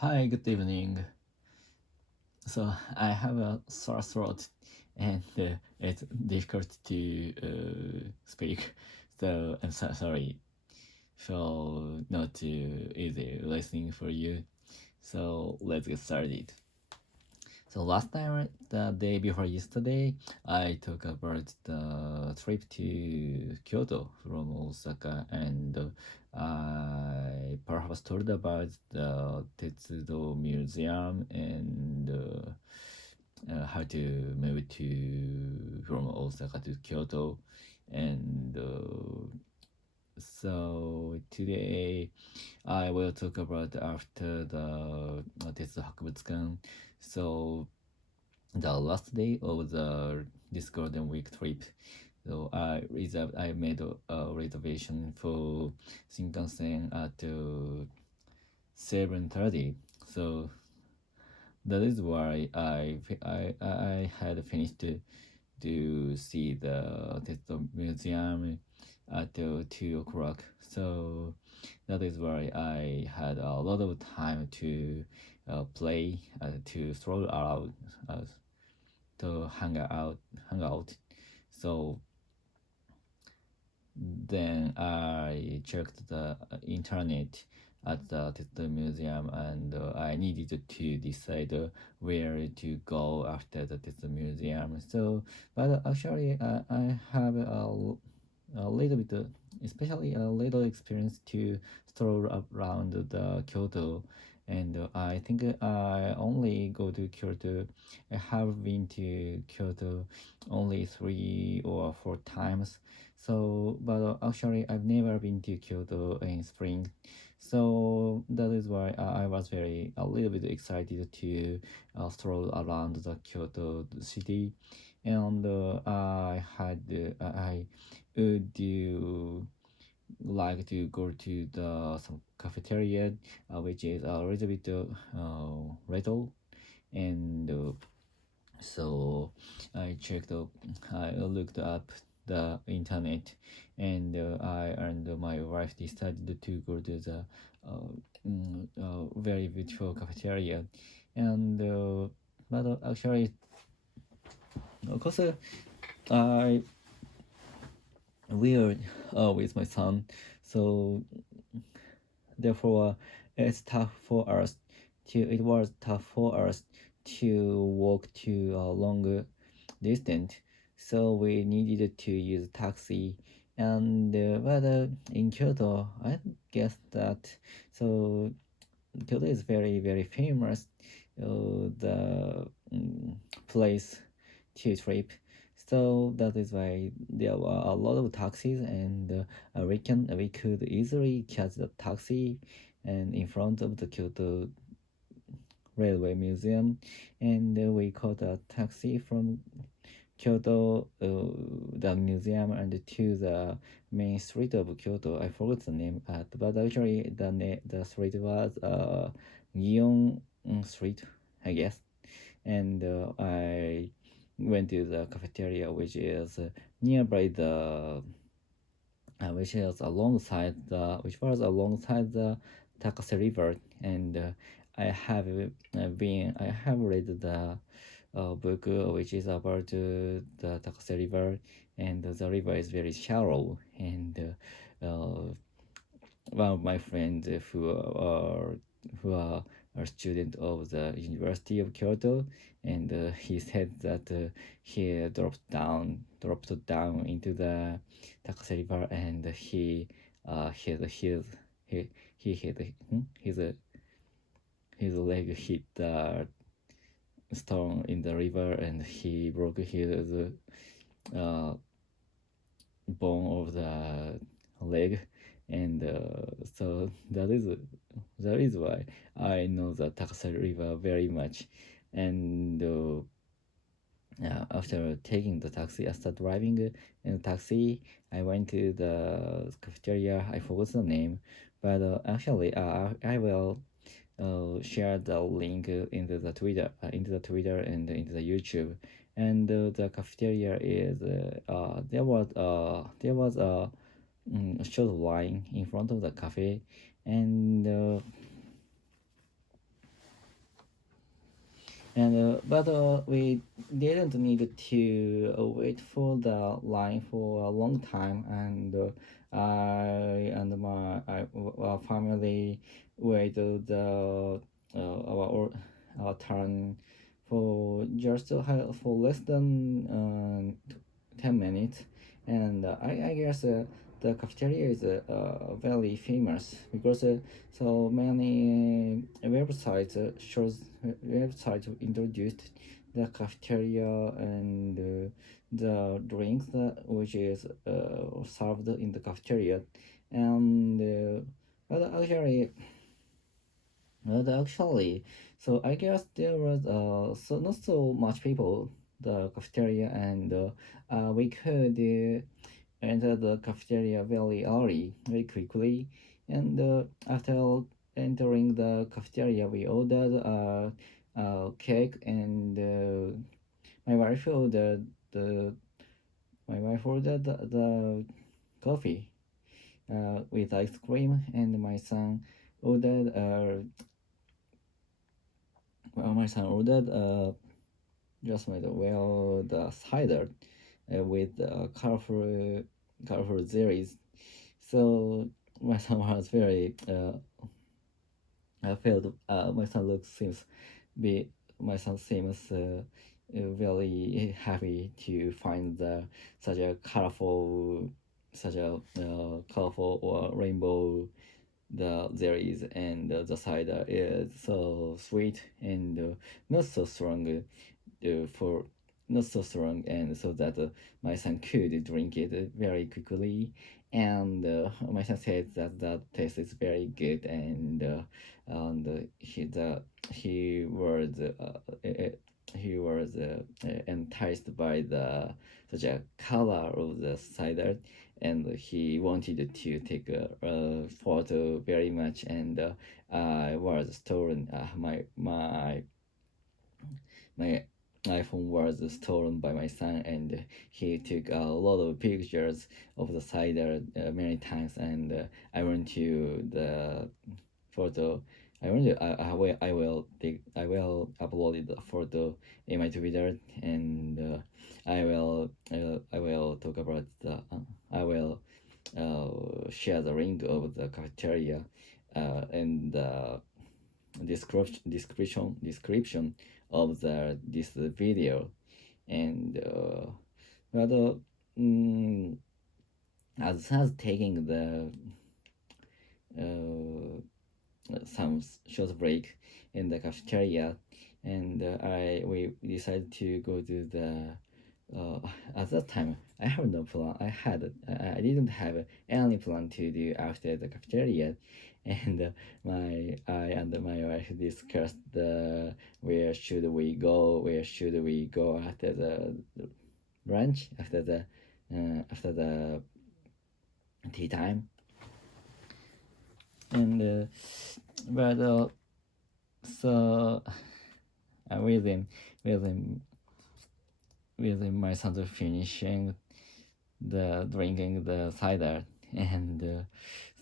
Hi, good evening. So I have a sore throat and it's difficult to speak. So I'm sorry for not too easy listening for you. So let's get started. So last time, the day before yesterday, I talked about the trip to Kyoto from Osaka, and I perhaps told about the Tetsudo Museum and how to move to from Osaka to Kyoto, and so today I will talk about after the Tetsudo Hakubutsukan. So the last day of this Golden Week trip. So I made a reservation for Shinkansen at 7:30. So that is why I had finished to see the Tetsudo Museum at 2 o'clock. So that is why I had a lot of time to play, to stroll around, to hang out. So then I checked the internet at the museum, and I needed to decide where to go after the museum. So, but actually, I have a little bit, especially a little experience to stroll around the Kyoto, and I think I only go to Kyoto. I have been to Kyoto only 3 or 4 times. So, but actually, I've never been to Kyoto in spring. So that is why I was a little bit excited to stroll around the Kyoto city, and I would you like to go to the some cafeteria, which is a little bit retro, and so I looked up the internet, and I and my wife decided to go to the very beautiful cafeteria, and but actually, of course, I will with my son, so therefore it was tough for us to walk to a longer distance, so we needed to use taxi. And but in Kyoto, I guess that so Kyoto is very famous, the place to trip. So that is why there were a lot of taxis, and we could easily catch the taxi and in front of the Kyoto Railway Museum, and we caught a taxi from Kyoto, the museum, and to the main street of Kyoto. I forgot the name, but actually the street was Gion Street, I guess. And I went to the cafeteria, which is nearby the which was alongside the Takase River, and I have read the book which is about the Takase River, and the river is very shallow, and one of my friends who are a student of the University of Kyoto, and he said that he dropped down into the Takase River, and he he hit his leg hit the stone in the river, and he broke his uh, bone of the leg, and so that is why I know the Takase River very much. And after taking the taxi, after driving in the taxi, I went to the cafeteria. I forgot the name, but actually, I will share the link into the Twitter and into the YouTube. And the cafeteria is there was a short line in front of the cafe, and but we didn't need to wait for the line for a long time, and I and our family waited our turn for just for less than 10 minutes, and I guess the cafeteria is very famous because so many websites introduced the cafeteria and the drinks which is served in the cafeteria, and but actually, so I guess there was so not so much people the cafeteria, and we could enter the cafeteria very early, very quickly, and after entering the cafeteria, we ordered a cake, and my wife ordered the the coffee with ice cream, and ordered uh, my son ordered just made well the cider with colorful zeros. So my son was very I felt my son looks seems be my son seems very happy to find such a colorful or rainbow there is, and the cider is so sweet and not so strong for not so strong, and so that my son could drink it very quickly, and my son said that the taste is very good, and he was enticed by the such a color of the cider, and he wanted to take a photo very much, and I was stolen my iPhone was stolen by my son, and he took a lot of pictures of the cider many times, and I went to the photo. I will upload the photo in my Twitter, and I will talk about I will share the link of the cafeteria and the description of this video, and but mm, as taking the some short break in the cafeteria, and we decided to go to the at that time I have no plan. I didn't have any plan to do after the cafeteria, and I and my wife discussed the where should we go after the lunch, after the tea time, and but so within within my son finishing the drinking the cider, and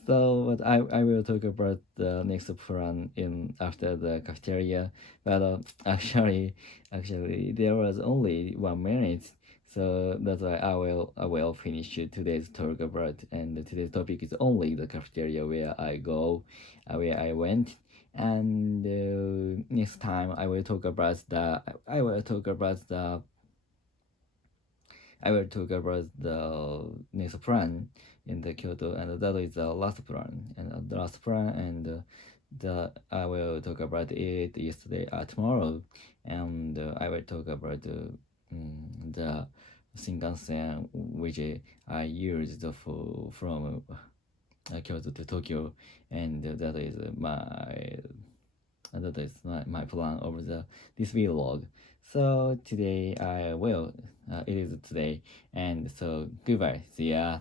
so but I will talk about the next plan in after the cafeteria, but actually there was only 1 minute, so that's why I will finish today's talk about, and today's topic is only the cafeteria where I went, and next time I will talk about the next plan in the Kyoto, and that is the last plan, and the I will talk about it yesterday tomorrow, and I will talk about the Shinkansen which I used from Kyoto to Tokyo, and that is my plan over this vlog. So today it is today, and so goodbye, see ya.